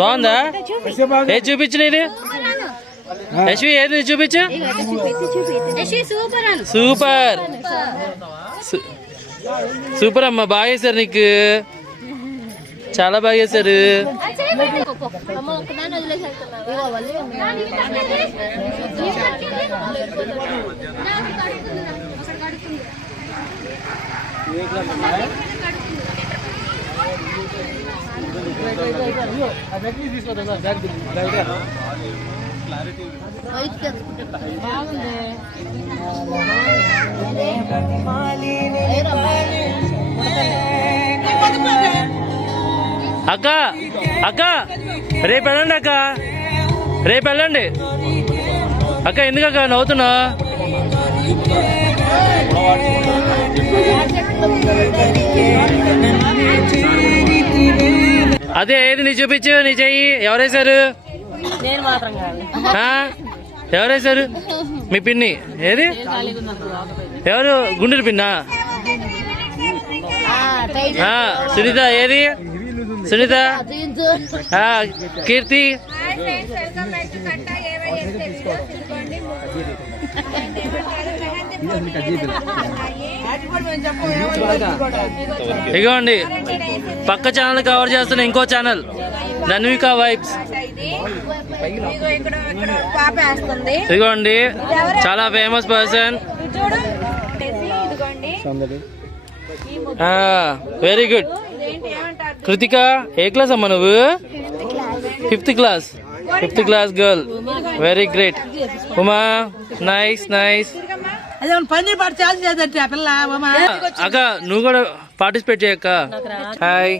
బాగుందా? ఏది చూపించిన ఇది యశ్వి, ఏది చూపించు. సూపర్ సూపర్ అమ్మా, బాగా వేశారు, నీకు చాలా బాగా వేశారు. అక్క అక్క రేపు వెళ్ళండి అక్క, రేపు వెళ్ళండి అక్క. ఎందుకక్క నవ్వుతున్నా? అదే ఏది నీ చూపించు, నీ చెయ్యి. ఎవరేశారు? ఎవరేశారు? మీ పిన్ని ఏది? ఎవరు? గుండెల పిన్నా? సునీత ఏది? సునీత, కీర్తి. ఇగోండి పక్క ఛానల్ కవర్ చేస్తున్న ఇంకో ఛానల్ ధన్విక వైబ్స్. ఇదిగోండి చాలా famous person. Very good. Kritika ఏ క్లాస్ అమ్మా నువ్వు? Fifth class girl, very great. Uma nice nice. అక్క నువ్వు కూడా పార్టిసిపేట్ చేయక్క. Hi.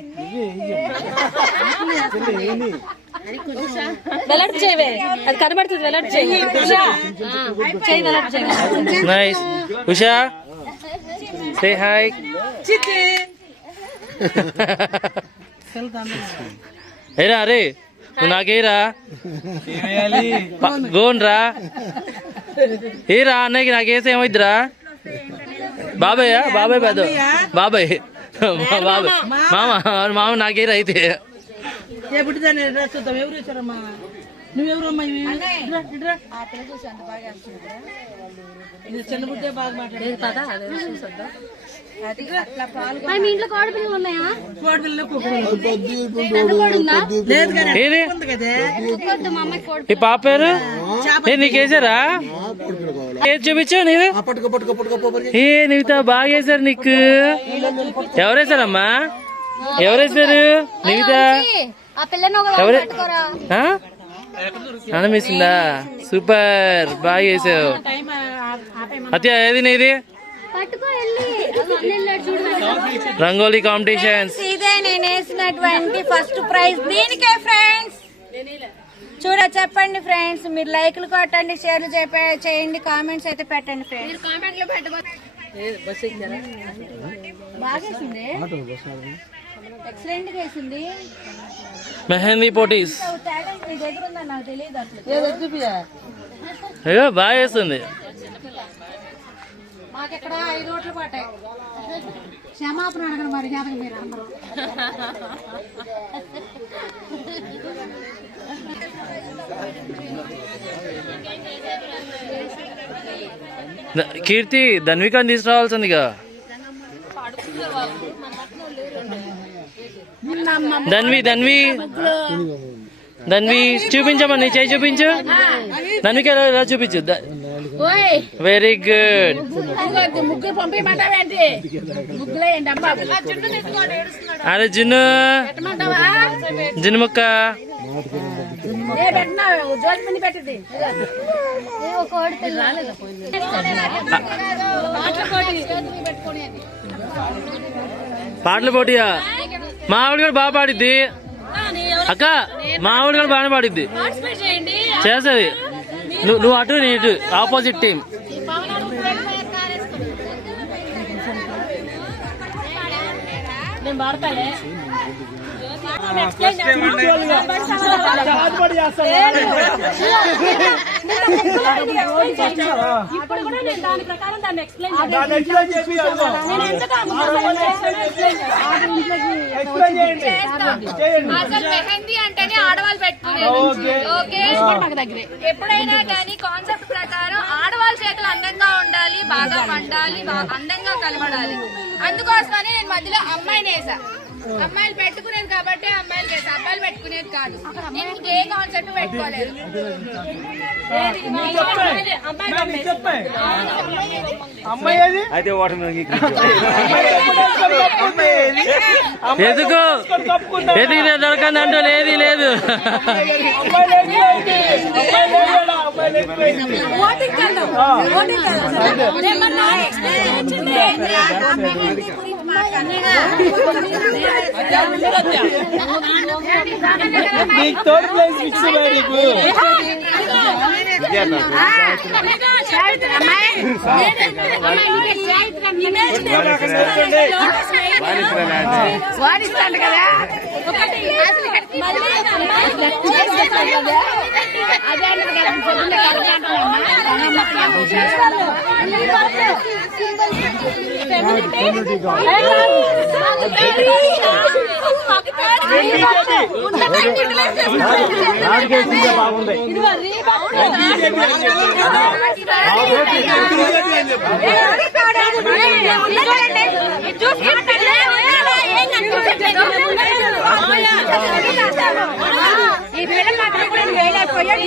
Nice. Usha say hi. ఏరా అరే నువ్వు నాకేరా గోన్ రా, ఏరా అన్నయ్యకి నాకేస్తే ఏమైద్దిరా? బాబాయ్ బాబాయ్ పెద్ద బాబాయ్ బాబాయ్ మామ మామ నాకేరా అయితే. ఈ పాప పేరు నీకేసారా? ఏది చూపించు నీది. ఏ నివిత బాగా వేసారు నీకు. ఎవరేసారమ్మా? ఎవరేసారు? నివిత ఎవరు? అనిపిస్తుందా? సూపర్ బాగా వేసావు. అత్య ఏది నీది? రంగోలీ కాంపిటీషన్స్. ఇదే నేను వేసినటువంటి ఫస్ట్ ప్రైజ్ దీనికే ఫ్రెండ్స్. చెప్పండి ఫ్రెండ్స్, మీరు లైక్లు కొట్టండి, షేర్లు చేయండి, కామెంట్స్ అయితే పెట్టండి ఫ్రెండ్స్. బాగేసింది, ఎక్సలెంట్ గా వేసింది. మెహందీ పోటీస్ నాకు తెలియదు. బాగా వేస్తుంది. మాకెక్కడ 5 ఓట్లు పట్టాయి. క్షమాపణ అడగడం మర్యాదగా మీరు అందరూ. కీర్తి ధన్వికాని తీసుకురావాల్సిందిగా. ధన్వి ధన్వి ధన్వి చూపించమ్మా, నీ చేయి చూపించు. ధన్విక ఎలా చూపించు. Very good. అరే జున్ను జున్ను ముక్క. పాటలు పోటీయా? మా ఆవిడ కూడా బాగా పాడిద్ది అక్క, మా ఆవిడ కూడా బాగానే పాడిద్ది, చేస్తుంది. నువ్వు అటు నీ ఇటు ఆపోజిట్ టీం. మెహందీ అంటే ఓకే. ఎప్పుడైనా కానీ కాన్సెప్ట్ ప్రకారం ఆడవాళ్ళ చేతులు అందంగా ఉండాలి, బాగా పండాలి, అందంగా కనబడాలి. అందుకోసమని నేను మధ్యలో అమ్మాయిని వేసా. అమ్మాయిలు పెట్టుకునేది కాబట్టి అమ్మాయిలు వేసా, అబ్బాయిలు పెట్టుకునేది కాదు. నేను ఇంకే కాన్సెప్ట్ పెట్టుకోలేదు. ఎందుకు ఎదిగితే దొరకంది అంటూ ఏది లేదు. వాడిస్తాడు కదా బాగుంది. ఈ పిల్ల మాత్రం వేలైపోయాడు.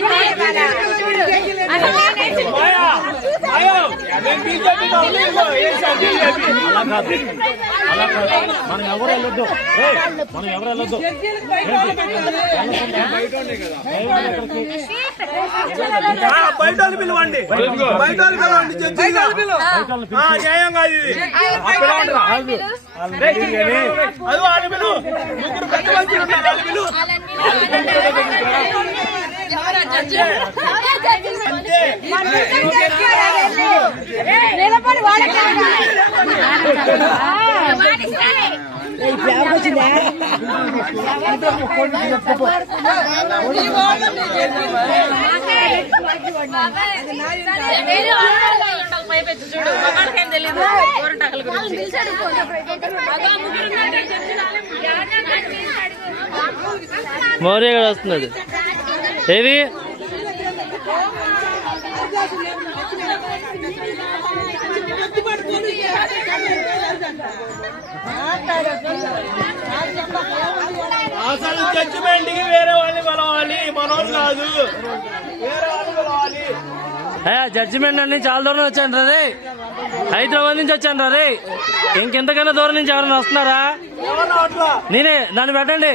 మనం ఎవరు వెళ్ళొద్దు, మనం ఎవరు వెళ్ళొద్దు. బయట పిలవండి, బయట పిలవండి. న్యాయం కాదు ఇది. అది వాళ్ళు పిలువు, ముగ్గురు పెద్ద మంత్రులు ఉన్నారు, వాళ్ళు పిలువు. నిలబడి మౌర్య గారు వస్తున్నాడు. ఏది అసలు జడ్జిమెంట్ కి వేరే వాళ్ళని పిలవాలి, మనోళ్ళు కాదు, వేరే వాళ్ళని పిలవాలి. జడ్జిమెంట్ అన్ని చాలా దూరం వచ్చాను రే, హైదరాబాద్ నుంచి వచ్చాను రే. ఇంకెంతకన్నా దూరం నుంచి ఎవరైనా వస్తున్నారా? నేనే, నన్ను పెట్టండి.